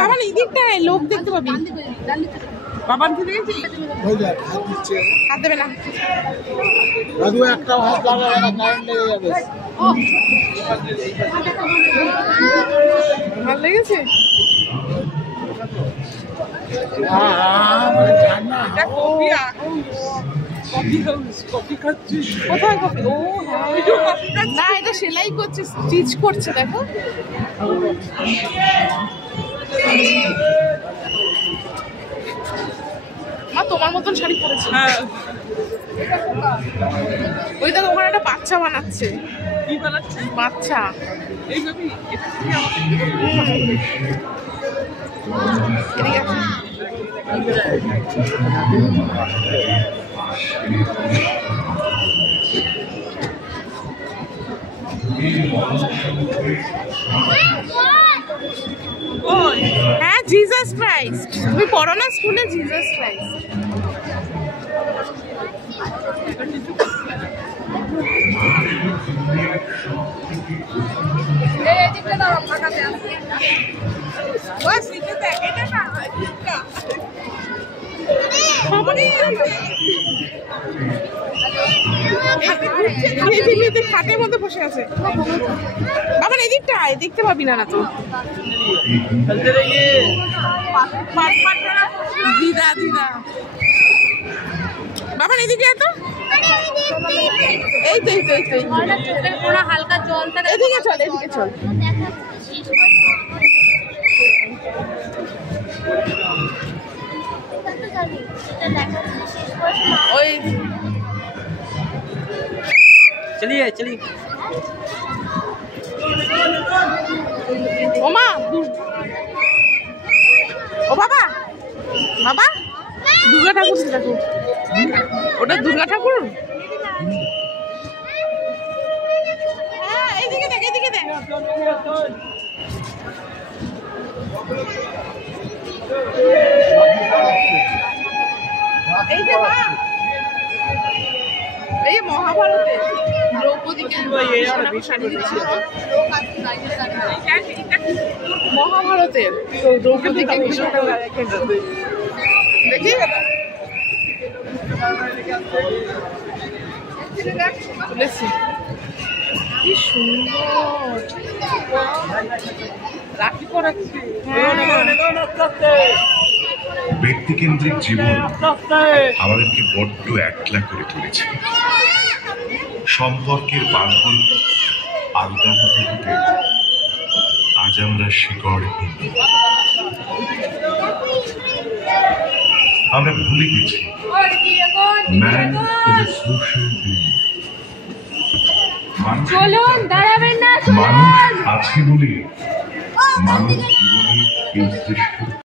বাবা এদিকটায় লোক দেখতে পাবি। বাবার হাত দেবে না, একটা হাত লাগাবে না, কারেন্ট লেগে যাবে। ভালো লেগেছে। কোথায় কফি? ও না, এটা সেলাই করছে, স্টিচ করছে, দেখো। মা তোমার মতন শাড়ি পরেছে। ওই দেখো ওখানে একটা বাচ্চা বানাচ্ছে। কি বানাচ্ছে? বাচ্চা। হ্যাঁ, জিসাস ক্রাইস্ট। তুমি পড়ো না স্কুলে জিসাস ক্রাইস্ট? খাটের মধ্যে বসে আছে বাবা। এদিকটা দেখতে পাবি না তো। দিদা দিদা বাবা এদিকে এত, এই তো এই তো এই তো হালকা জল, এদিকে চল, এদিকে চল। ওই চলিয়ে চলিয়ে। ও মা, ও বাবা, বাবা দুর্গা ঠাকুর দেখো। ওটা দুর্গা ঠাকুর। হ্যাঁ, এইদিকে দেখ, এইদিকে দেখ। এই যে মা, এই মহাভারতে দ্রৌপদীকে মহাভারতের দ্রৌপদীকে দেখি তুলেছি। কি সুন্দর রাখি পরাচ্ছি। ব্যক্তিকেন্দ্রিক জীবন আমাদেরকে বড্ড একলা করে তুলেছে। সম্পর্কের বাঁধন আলগা হতে হতে আজ আমরা শিকড়হীন। আমরা ভুলে গেছি man is a social being. মানুষ আছে বলে মানব জীবনে এই শ্রেষ্ঠ